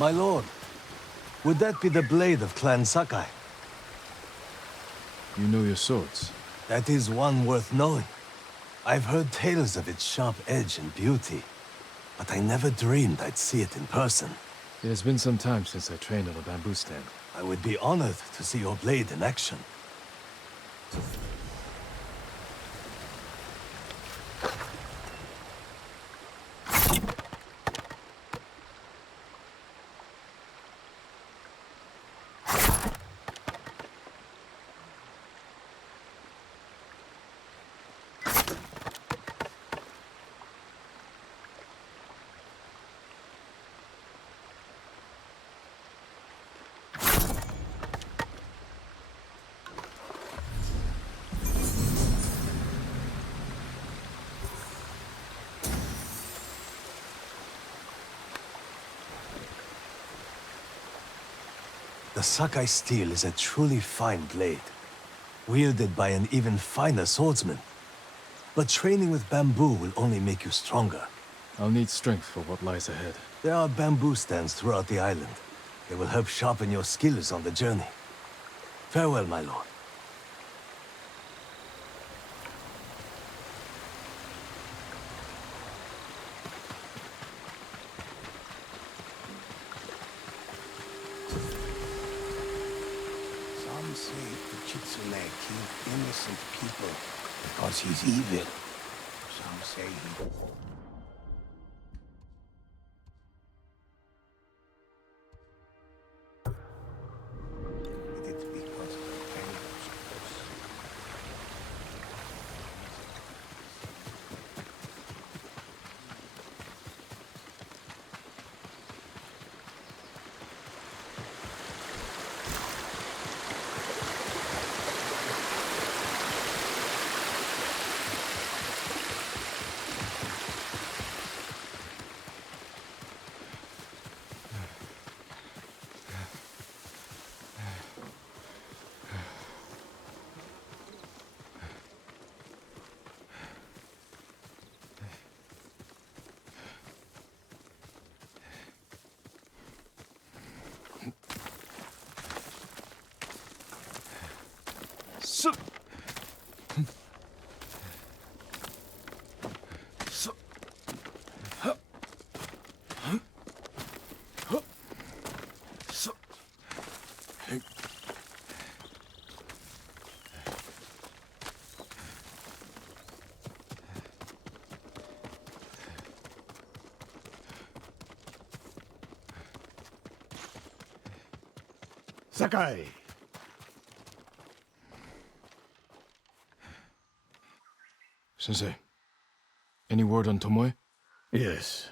My lord, would that be the blade of Clan Sakai? You know your swords. That is one worth knowing. I've heard tales of its sharp edge and beauty, but I never dreamed I'd see it in person. It has been some time since I trained on a bamboo stand. I would be honored to see your blade in action. The Sakai steel is a truly fine blade, wielded by an even finer swordsman. But training with bamboo will only make you stronger. I'll need strength for what lies ahead. There are bamboo stands throughout the island. They will help sharpen your skills on the journey. Farewell, my lord. Some say Kitsune killed innocent people because he's evil. Some say he... did it because of the penguins, of course. Sakai! Sensei, any word on Tomoe? Yes,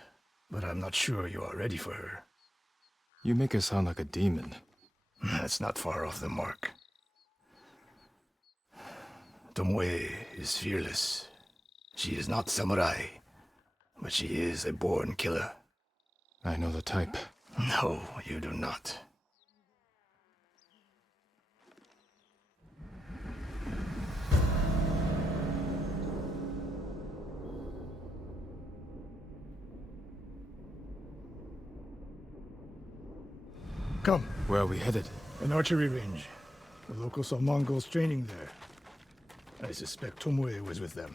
but I'm not sure you are ready for her. You make her sound like a demon. That's not far off the mark. Tomoe is fearless. She is not samurai, but she is a born killer. I know the type. No, you do not. Come, Where are we headed? an archery range. The locals saw Mongols training there. I suspect Tomoe was with them.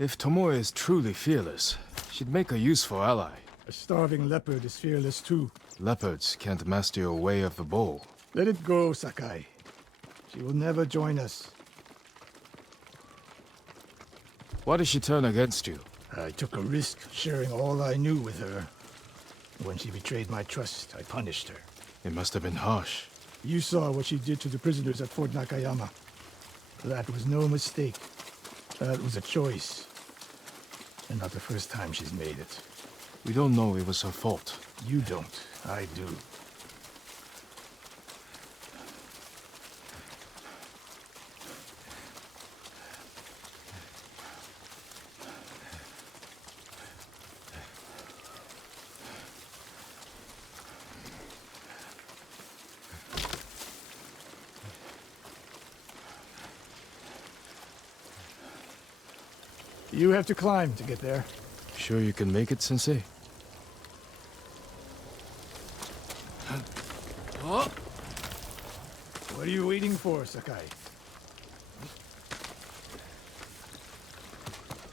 If Tomoe is truly fearless, she'd make a useful ally. A starving leopard is fearless too. Leopards can't master your way of the bow. Let it go, Sakai. She will never join us. Why did she turn against you? I took a risk sharing all I knew with her. When she betrayed my trust, I punished her. It must have been harsh. You saw what she did to the prisoners at Fort Nakayama. That was no mistake. That was a choice. And not the first time she's made it. We don't know it was her fault. You don't. I do. You have to climb to get there. Sure you can make it, Sensei? What are you waiting for, Sakai?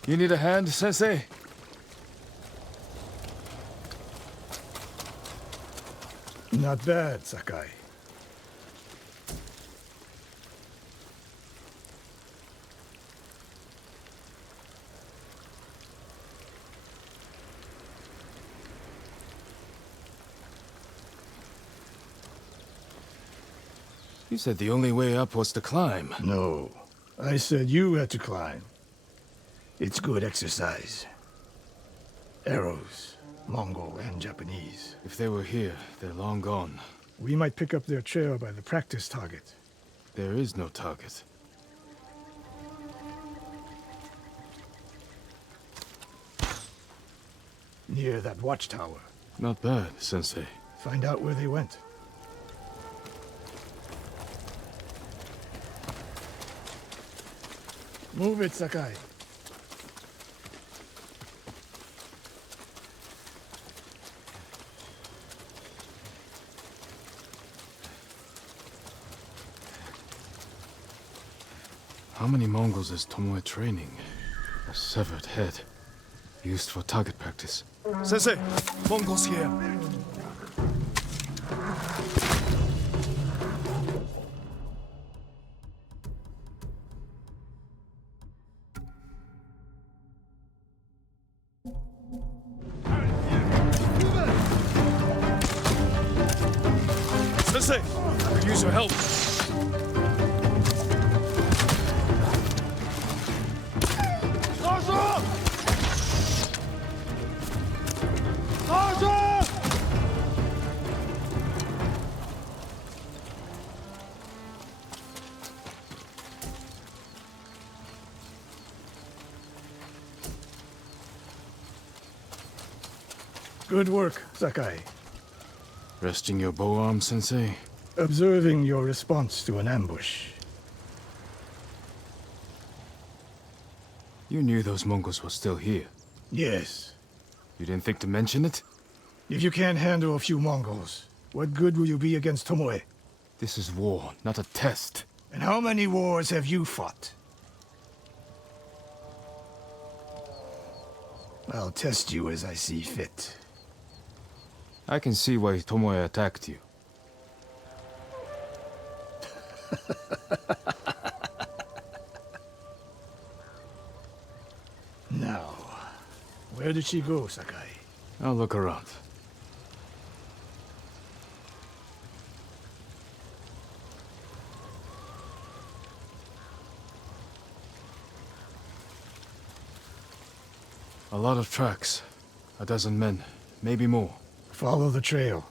You need a hand, Sensei? Not bad, Sakai. You said the only way up was to climb. No. I said you had to climb. It's good exercise. Arrows, Mongol and Japanese. If they were here, they're long gone. We might pick up their trail by the practice target. There is no target. Near that watchtower. Not bad, Sensei. Find out where they went. Move it, Sakai. How many Mongols is Tomoe training? A severed head. Used for target practice. Sensei! Mongols here! Sensei! I could use your help. Good work, Sakai. Resting your bow arm, Sensei? Observing your response to an ambush. You knew those Mongols were still here. Yes. You didn't think to mention it? If you can't handle a few Mongols, what good will you be against Tomoe? This is war, not a test. And how many wars have you fought? I'll test you as I see fit. I can see why Tomoe attacked you. Now, where did she go, Sakai? I'll look around. A lot of tracks. A dozen men, maybe more. Follow the trail.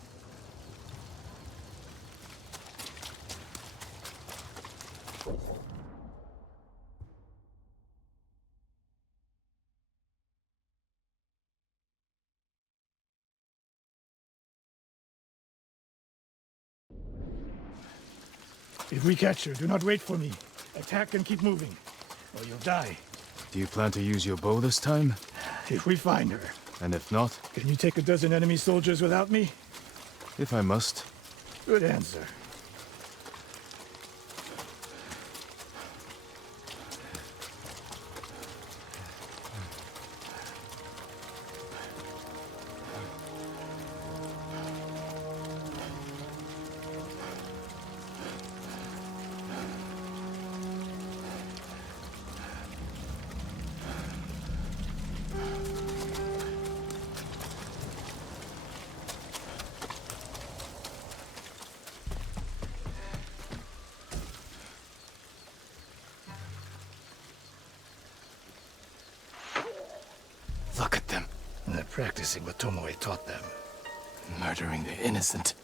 If we catch her, do not wait for me. Attack and keep moving, or you'll die. Do you plan to use your bow this time? If we find her. And if not? Can you take a dozen enemy soldiers without me? If I must. Good answer. Look at them. They're practicing what Tomoe taught them. Murdering the innocent.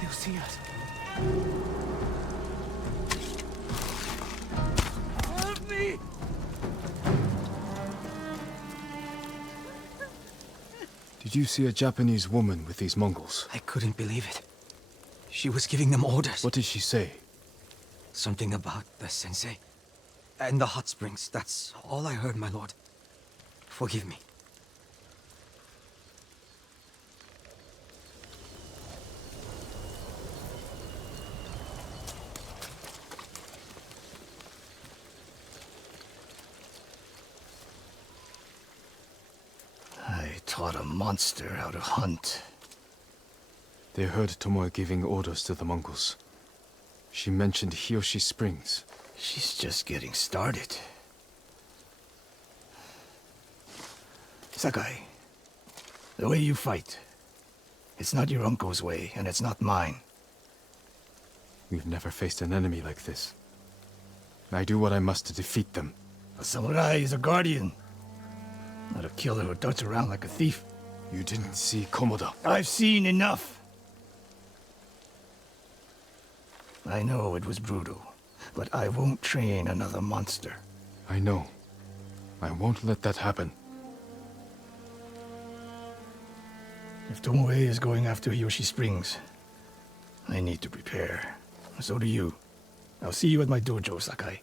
They'll see us. Help me! Did you see a Japanese woman with these Mongols? I couldn't believe it. She was giving them orders. What did she say? Something about the sensei. And the hot springs. That's all I heard, my lord. Forgive me. I taught a monster how to hunt. They heard Tomoe giving orders to the Mongols. She mentioned Hiyoshi Springs. She's just getting started. Sakai, the way you fight, it's not your uncle's way, and it's not mine. We've never faced an enemy like this. I do what I must to defeat them. A samurai is a guardian, not a killer who darts around like a thief. You didn't see Komoda. I've seen enough. I know it was brutal, but I won't train another monster. I know. I won't let that happen. If Tomoe is going after Yoshi Springs, I need to prepare. So do you. I'll see you at my dojo, Sakai.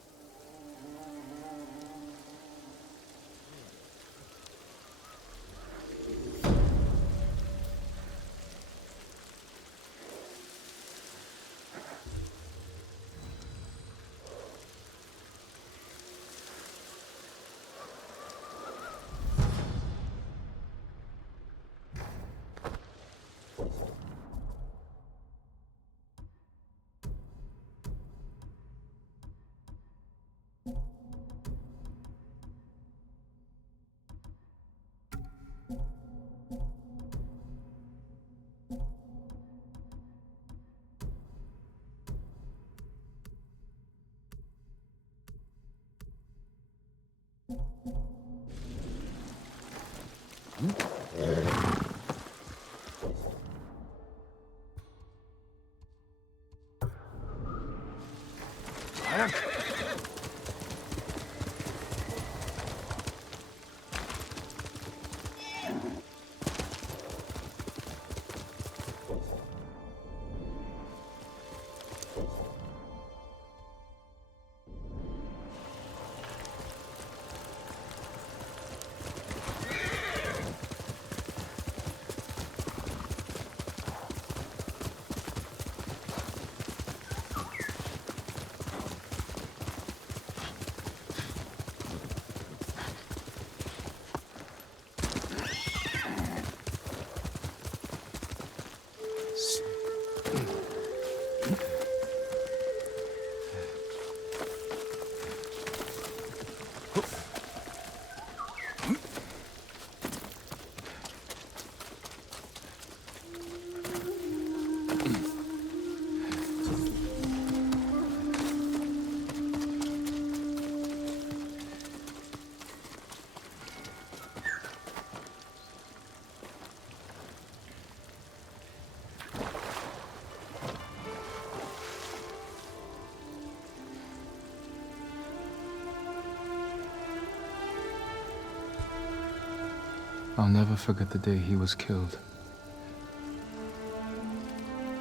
I'll never forget the day he was killed.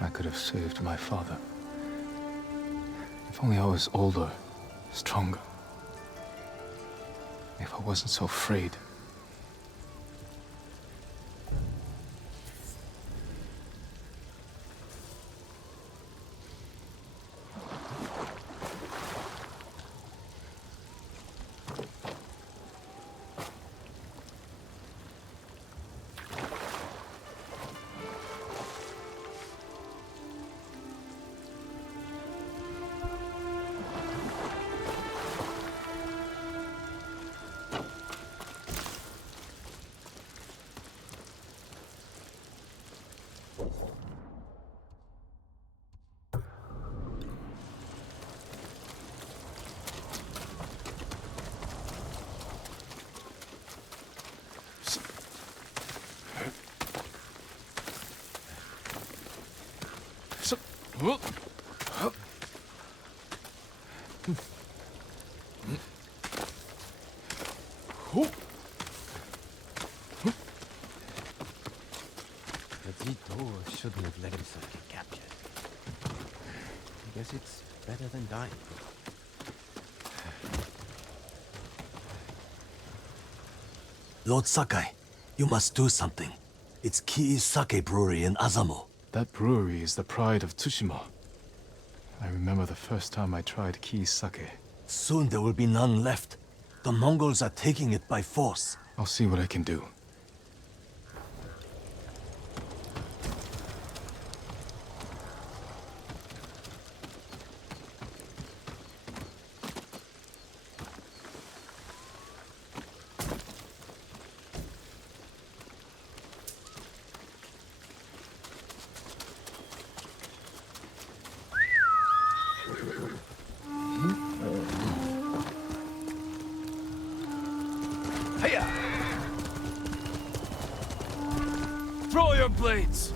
I could have saved my father. If only I was older, stronger. If I wasn't so afraid. Zito shouldn't have let himself get captured. I guess it's better than dying. Lord Sakai, you must do something. It's Kii's sake brewery in Azamo. That brewery is the pride of Tsushima. I remember the first time I tried Kii's sake. Soon there will be none left. The Mongols are taking it by force. I'll see what I can do. blades!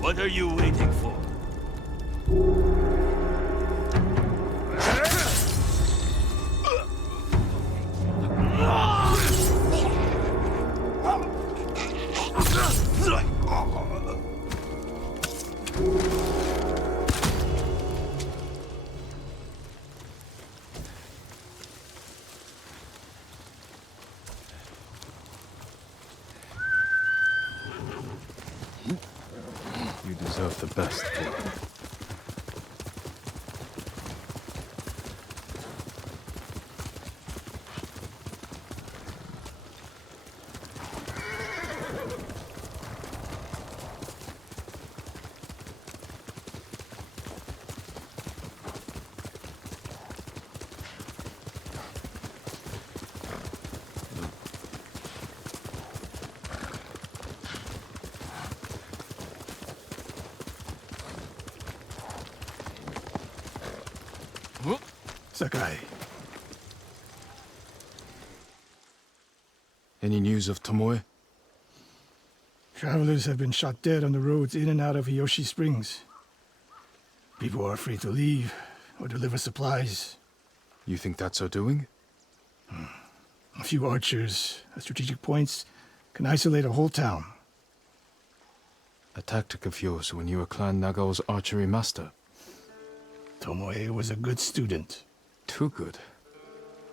What are you waiting for? You deserve the best, kid. Sakai, Any news of Tomoe? travelers have been shot dead on the roads in and out of Hiyoshi Springs. People are free to leave or deliver supplies. You think that's her doing? A few archers at strategic points can isolate a whole town. A tactic of yours when you were Clan Nagao's archery master. Tomoe was a good student. Too good.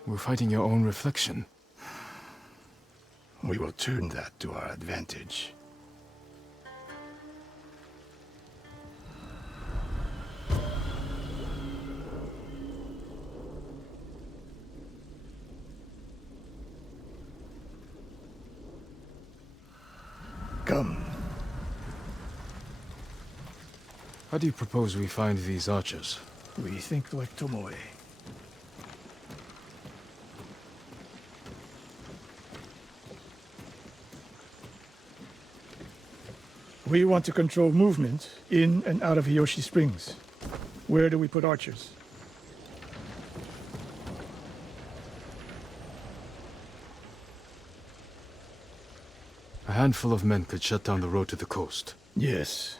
We're fighting your own reflection. We will turn that to our advantage. Come. How do you propose we find these archers? We think like Tomoe. We want to control movement in and out of Hiyoshi Springs. Where do we put archers? A handful of men could shut down the road to the coast. Yes.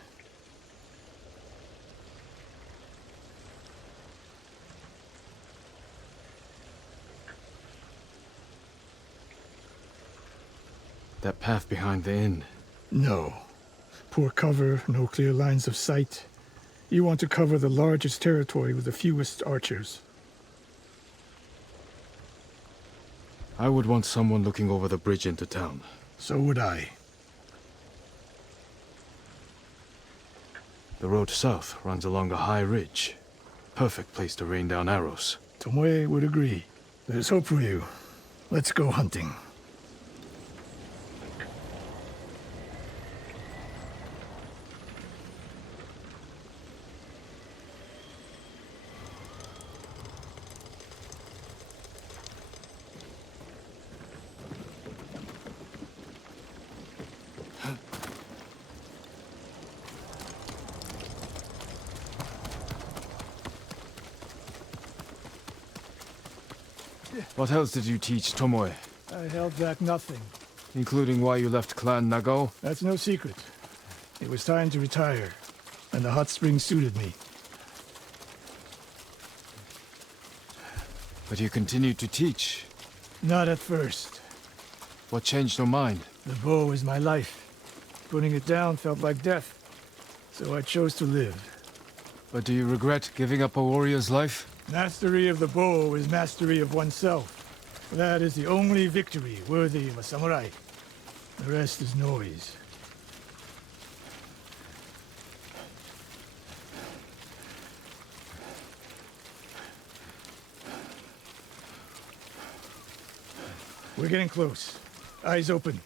That path behind the inn. No. Poor cover, no clear lines of sight. You want to cover the largest territory with the fewest archers. I would want someone looking over the bridge into town. So would I. The road south runs along a high ridge. Perfect place to rain down arrows. Tomoe would agree. There's hope for you. Let's go hunting. What else did you teach Tomoe? I held back nothing. Including why you left Clan Nagao? That's no secret. It was time to retire, and the hot springs suited me. But you continued to teach. Not at first. What changed your mind? The bow is my life. Putting it down felt like death, so I chose to live. But do you regret giving up a warrior's life? Mastery of the bow is mastery of oneself. That is the only victory worthy of a samurai. The rest is noise. We're getting close. Eyes open.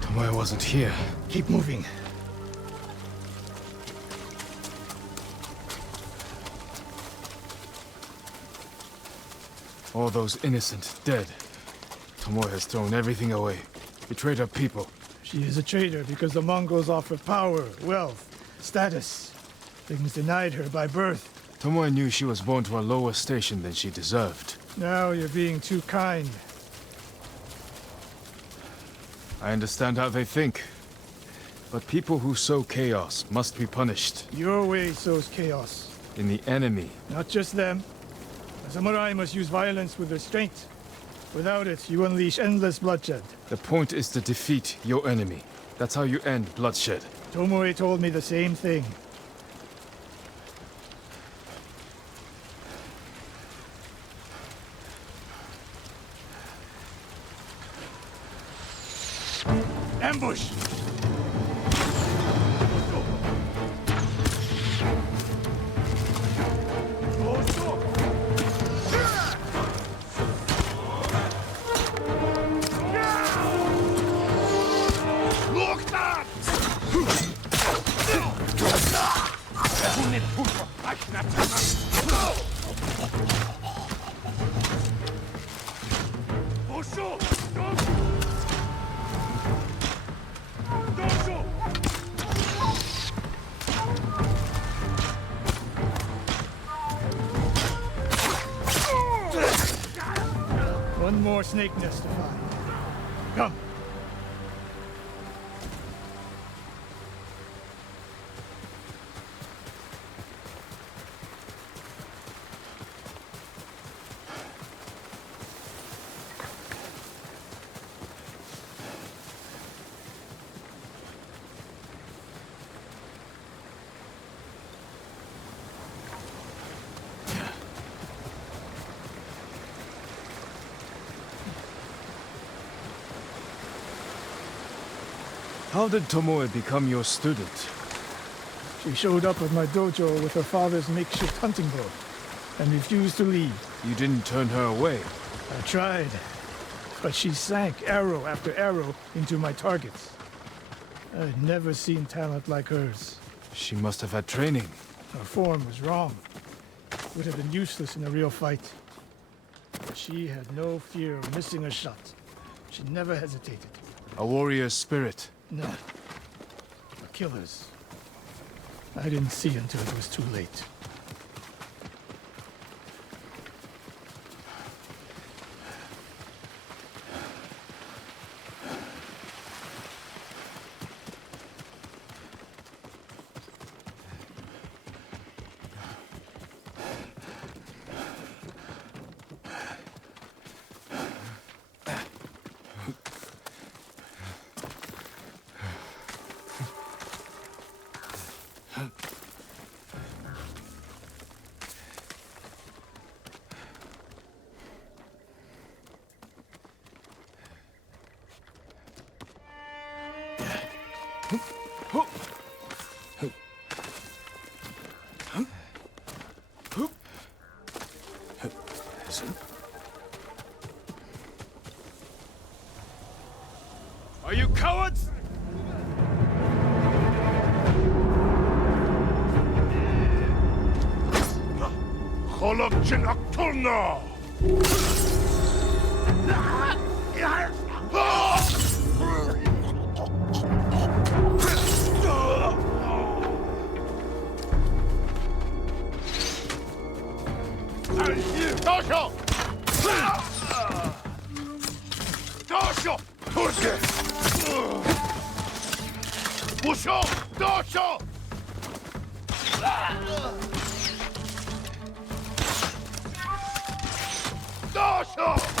Tomoe wasn't here. Keep moving. All those innocent dead. Tomoe has thrown everything away. Betrayed her people. She is a traitor because the Mongols offer power, wealth, status. Things denied her by birth. Tomoe knew she was born to a lower station than she deserved. Now you're being too kind. I understand how they think. But people who sow chaos must be punished. Your way sows chaos. In the enemy. Not just them. A samurai must use violence with restraint. Without it, you unleash endless bloodshed. The point is to defeat your enemy. That's how you end bloodshed. Tomoe told me the same thing. Ambush! One more snake nest to find. Come. How did Tomoe become your student? She showed up at my dojo with her father's makeshift hunting bow and refused to leave. You didn't turn her away. I tried, but she sank arrow after arrow into my targets. I'd never seen talent like hers. She must have had training. Her form was wrong. Would have been useless in a real fight. But she had no fear of missing a shot. She never hesitated. A warrior's spirit. No. A killer's. I didn't see until it was too late. Are you cowards? Холопчин активно! Дошо! Дошо! Турки! Ушел! Дошо! Dosho!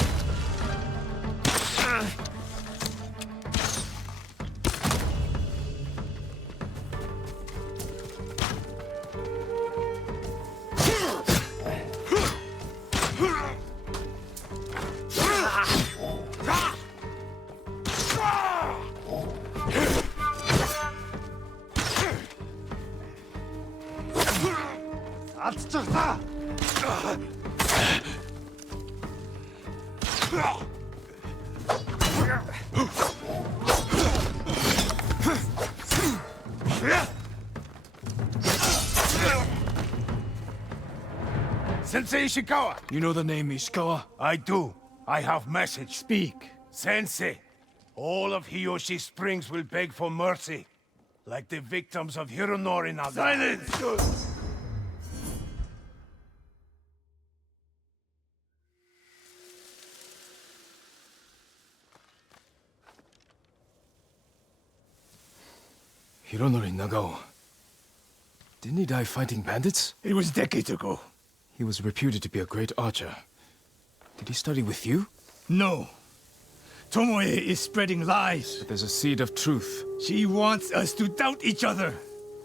Sensei Ishikawa! You know the name Ishikawa? I do. I have message. Speak. Sensei, all of Hiyoshi Springs will beg for mercy, like the victims of Hironori Naga. Silence! Hironori Nagao. Didn't he die fighting bandits? It was decades ago. He was reputed to be a great archer. Did he study with you? No. Tomoe is spreading lies. But there's a seed of truth. She wants us to doubt each other.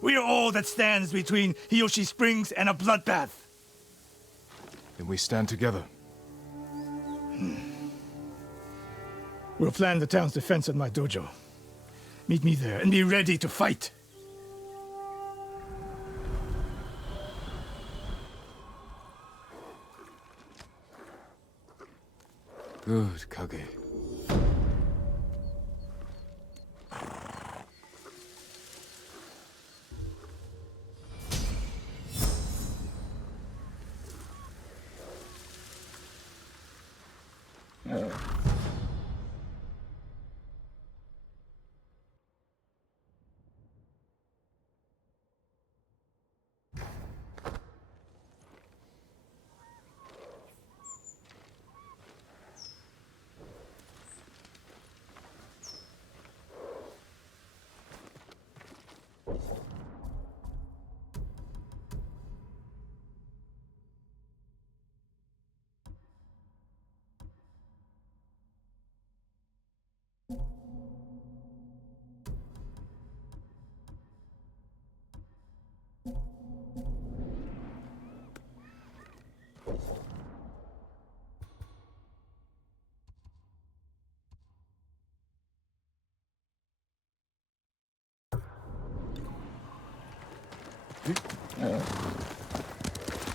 We are all that stands between Hiyoshi Springs and a bloodbath. Then we stand together. We'll plan the town's defense at my dojo. Meet me there and be ready to fight. Good, Kage.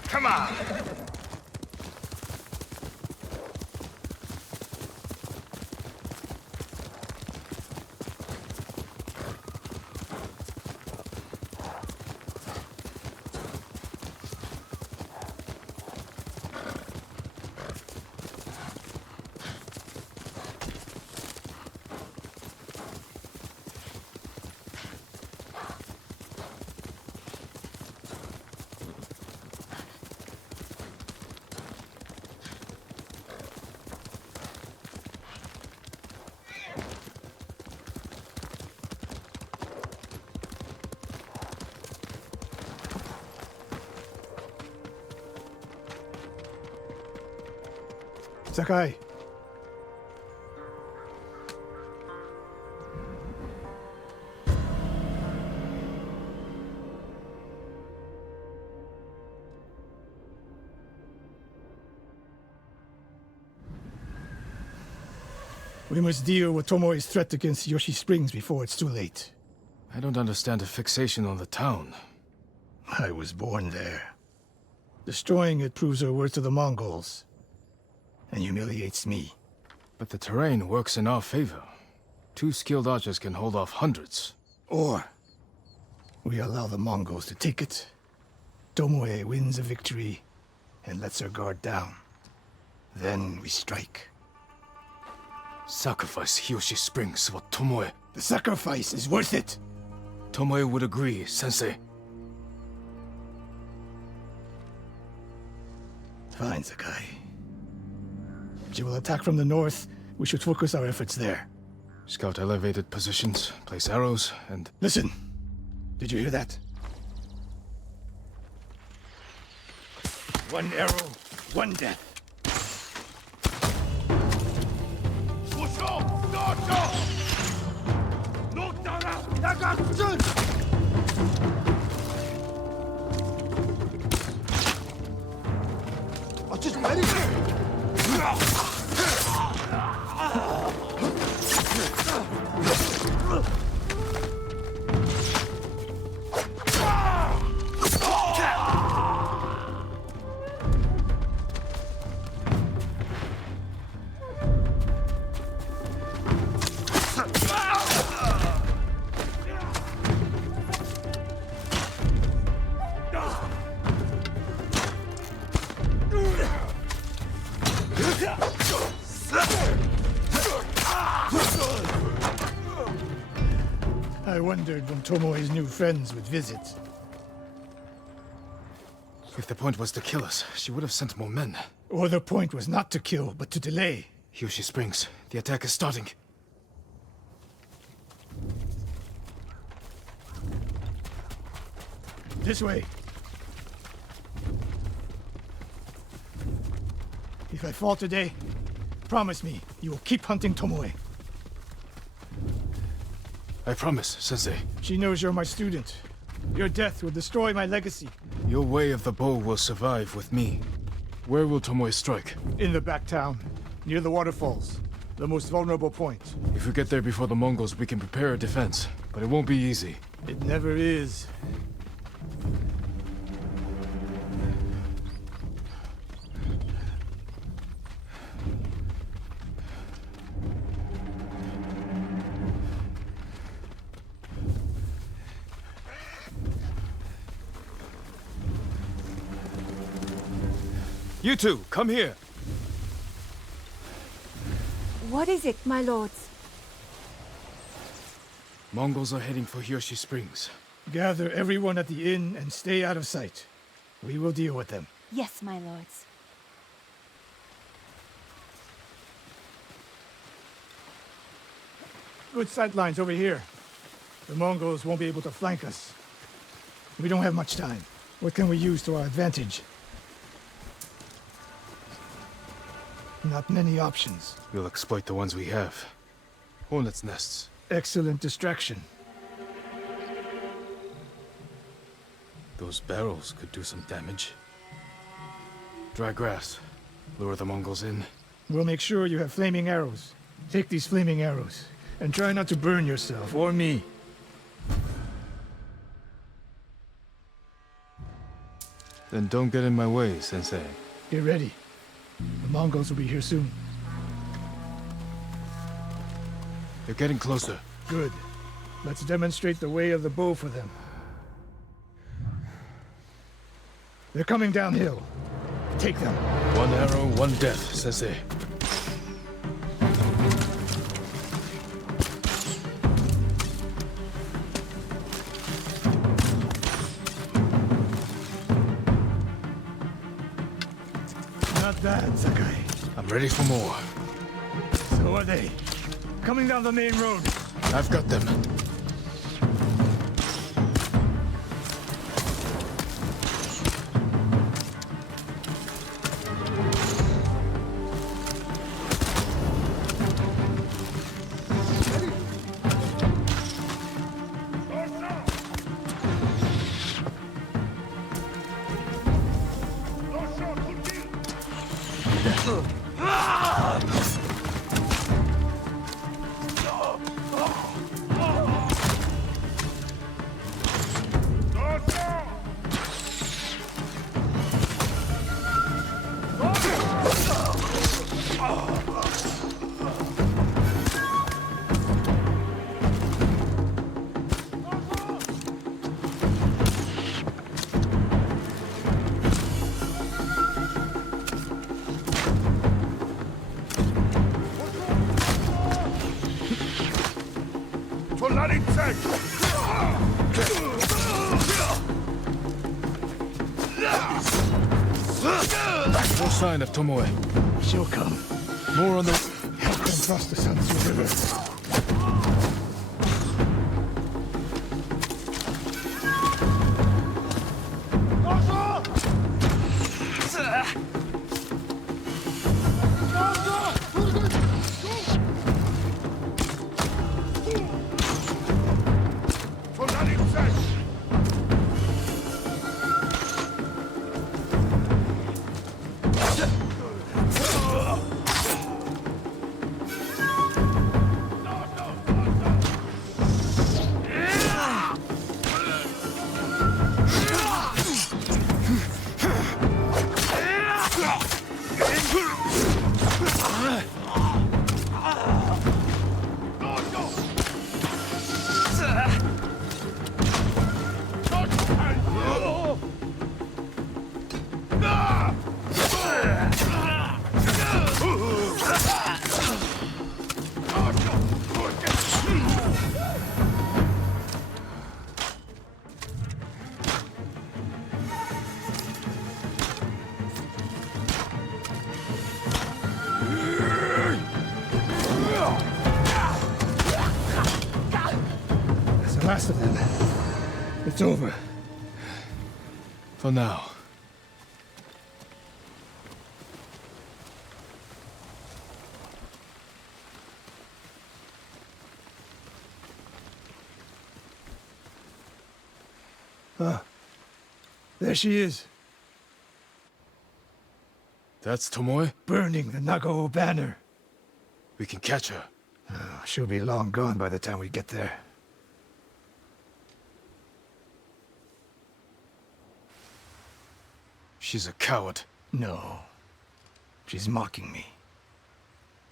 Come on! Sakai. We must deal with Tomoe's threat against Yoshi Springs before it's too late. I don't understand the fixation on the town. I was born there. Destroying it proves her worth to the Mongols. And humiliates me. But the terrain works in our favor. 2 skilled archers can hold off hundreds. Or we allow the Mongols to take it. Tomoe wins a victory and lets her guard down. Then we strike. Sacrifice Hiyoshi Springs for Tomoe. The sacrifice is worth it. Tomoe would agree, Sensei. Fine, Sakai. She will attack from the north. We should focus our efforts there. Scout elevated positions, place arrows, and... Listen. Did you hear that? One arrow, one death. I wondered when Tomoe's new friends would visit. If the point was to kill us, she would have sent more men. Or the point was not to kill, but to delay. Hiyoshi Springs. The attack is starting. This way. If I fall today, promise me you will keep hunting Tomoe. I promise, Sensei. She knows you're my student. Your death will destroy my legacy. Your way of the bow will survive with me. Where will Tomoe strike? In the back town, near the waterfalls. The most vulnerable point. If we get there before the Mongols, we can prepare a defense. But it won't be easy. It never is. You two, come here! What is it, my lords? Mongols are heading for Hiyoshi Springs. Gather everyone at the inn and stay out of sight. We will deal with them. Yes, my lords. Good sight lines over here. The Mongols won't be able to flank us. We don't have much time. What can we use to our advantage? Not many options. We'll exploit the ones we have. Hornets' nests. Excellent distraction. Those barrels could do some damage. Dry grass. Lure the Mongols in. We'll make sure you have flaming arrows. Take these flaming arrows, and try not to burn yourself or me. Then don't get in my way, Sensei. Get ready. The Mongols will be here soon. They're getting closer. Good. Let's demonstrate the way of the bow for them. They're coming downhill. Take them. One arrow, one death, Sensei. Not bad, Sakai. I'm ready for more. So are they. Coming down the main road. I've got them. No sign of Tomoe. She'll come. More on the... Help them cross the Sansu River. That's the last of them. It's over. For now. There she is, That's Tomoe? burning the Nagao banner. We can catch her. She'll be long gone by the time we get there. She's a coward. No. She's mocking me.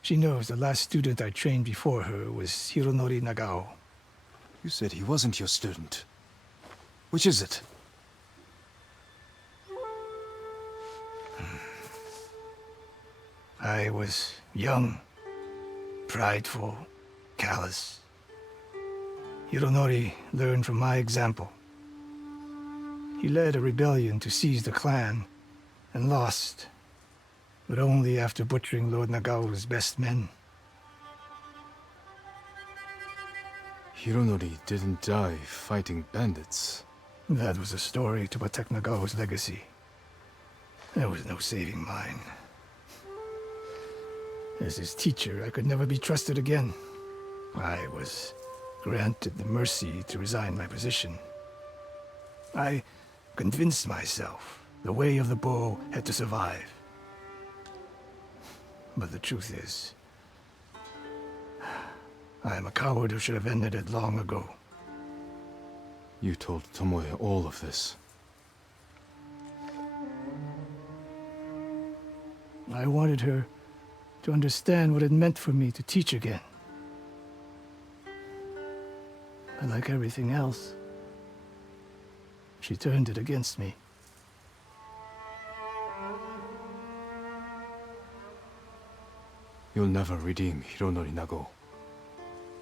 She knows the last student I trained before her was Hironori Nagao. You said he wasn't your student. Which is it? I was young, prideful, callous. Hironori learned from my example. He led a rebellion to seize the clan, and lost, but only after butchering Lord Nagao's best men. Hironori didn't die fighting bandits. That was a story to protect Nagao's legacy. There was no saving mine. As his teacher, I could never be trusted again. I was granted the mercy to resign my position. I convinced myself the way of the bow had to survive. But the truth is, I am a coward who should have ended it long ago. You told Tomoe all of this. I wanted her to understand what it meant for me to teach again. But like everything else, she turned it against me. You'll never redeem Hironori Nagao.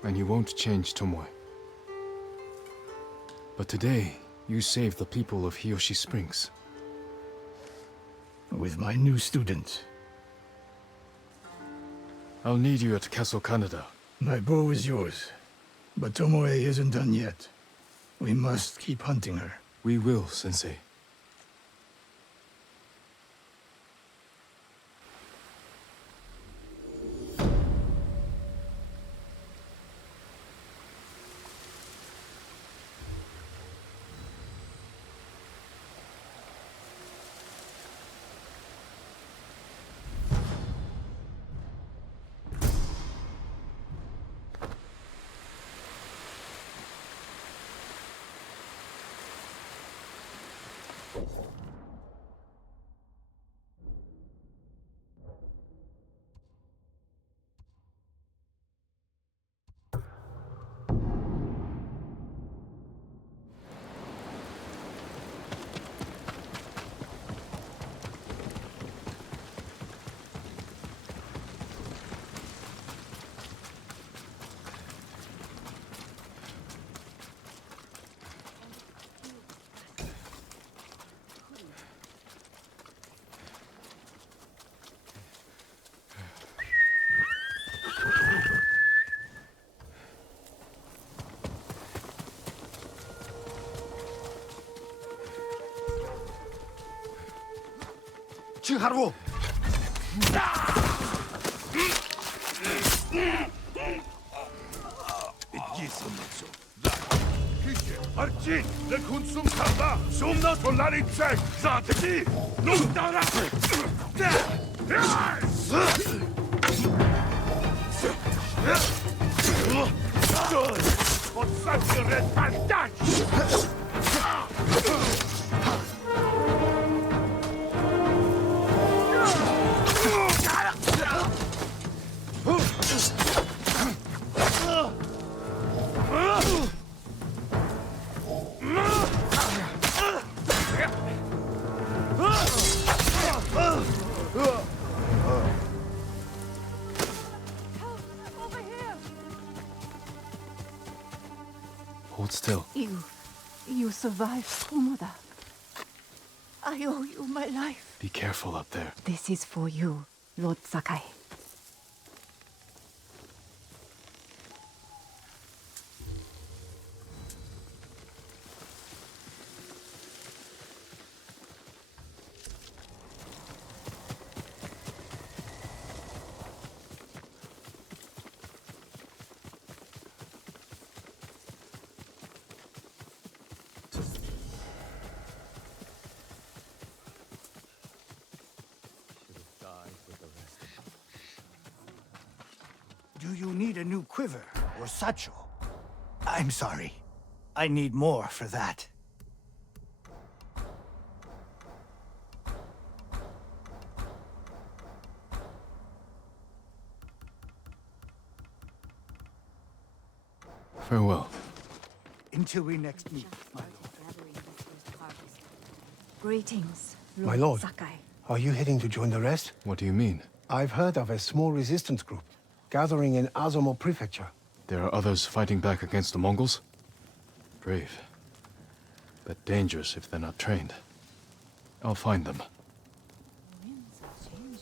And you won't change Tomoe. But today, you saved the people of Hiyoshi Springs. With my new student. I'll need you at Castle Canada. My bow is yours, but Tomoe isn't done yet. We must keep hunting her. We will, Sensei. 복지하러. Arci, le consum salva, sumna solarice, zateki, nuntara! Possatti retardaci! Over here! Hold still. You survived Komoda. I owe you my life. Be careful up there. This is for you, Lord Sakai. Do you need a new quiver or satchel? I'm sorry. I need more for that. Farewell. Until we next meet, my lord. Greetings, Lord, My lord. Sakai. Are you heading to join the rest? What do you mean? I've heard of a small resistance group gathering in Azamo Prefecture. There are others fighting back against the Mongols? Brave. But dangerous if they're not trained. I'll find them. Winds are changing.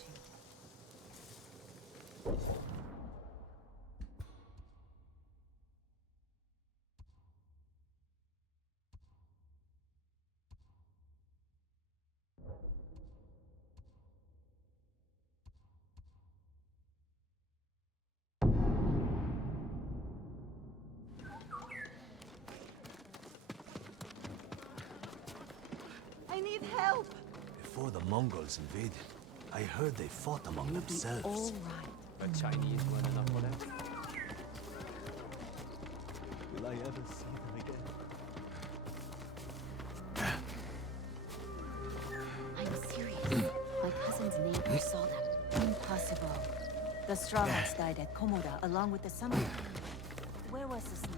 I need help. Before the Mongols invaded, I heard they fought among You'll be themselves. all right. The Chinese weren't enough for them. Will I ever see them again? I'm serious. My cousin's neighbor saw them. Impossible. The straw hats died at Komoda along with the samurai. Where was the snow?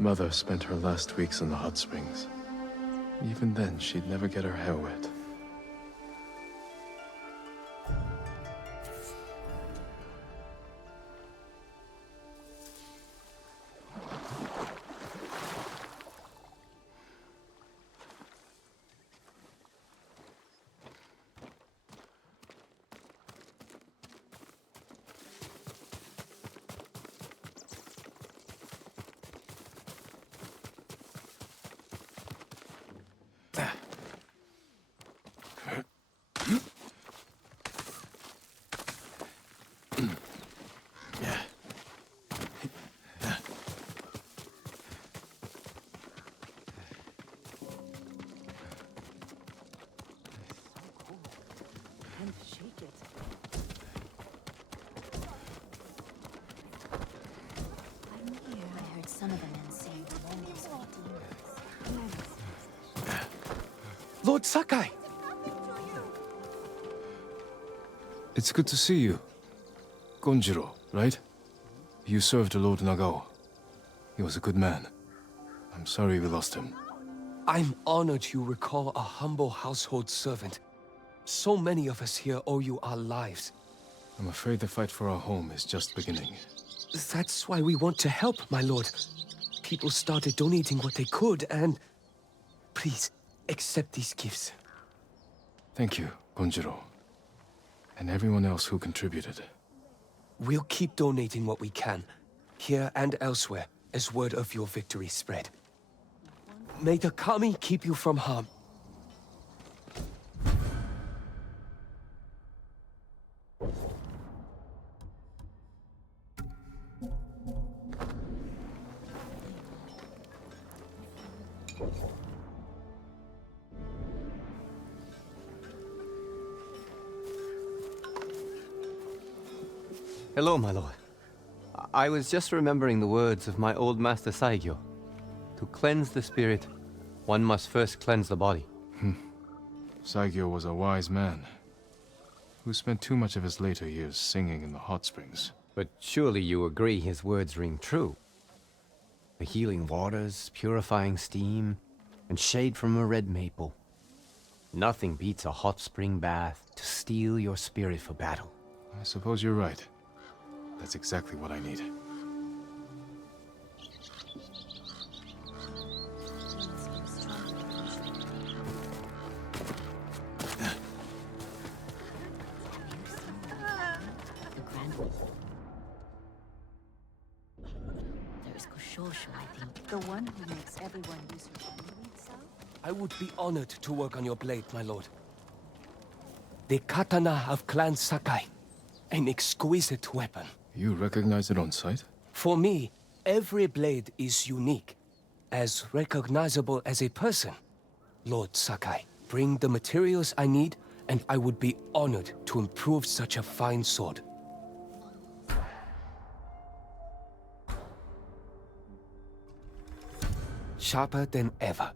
Mother spent her last weeks in the hot springs. Even then, she'd never get her hair wet. can't shake it. I heard some of the men saying the Mongols are demons. Lord Sakai! It's good to see you. Gonjiro, right? You served Lord Nagao. He was a good man. I'm sorry we lost him. I'm honored you recall a humble household servant. So many of us here owe you our lives. I'm afraid the fight for our home is just beginning. That's why we want to help, my lord. People started donating what they could, and... Please, accept these gifts. Thank you, Gonjiro. And everyone else who contributed. We'll keep donating what we can, here and elsewhere, as word of your victory spread. May the Kami keep you from harm. Hello, my lord. I was just remembering the words of my old master Saigyo. To cleanse the spirit, one must first cleanse the body. Saigyo was a wise man, who spent too much of his later years singing in the hot springs. But surely you agree his words ring true. The healing waters, purifying steam, and shade from a red maple. Nothing beats a hot spring bath to steel your spirit for battle. I suppose you're right. That's exactly what I need. There's Kushoshu, I think. The one who makes everyone use her underweed salve? I would be honored to work on your blade, my lord. The katana of Clan Sakai. An exquisite weapon. You recognize it on sight? For me, every blade is unique. As recognizable as a person. Lord Sakai, bring the materials I need, and I would be honored to improve such a fine sword. Sharper than ever.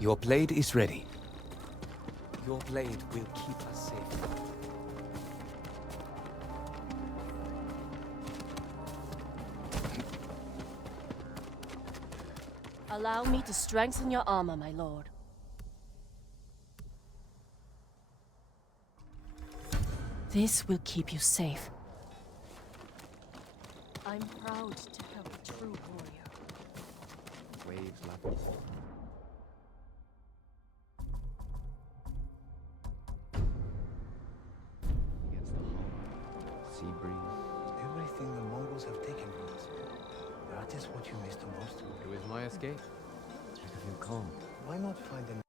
Your blade is ready. Your blade will keep us safe. Allow me to strengthen your armor, my lord. This will keep you safe. I'm proud to help a true warrior. Waves lapping. Against the hull, sea breeze. Everything the Mongols have taken from us. That is what you miss the most. It was my escape. I could feel calm. Why not find an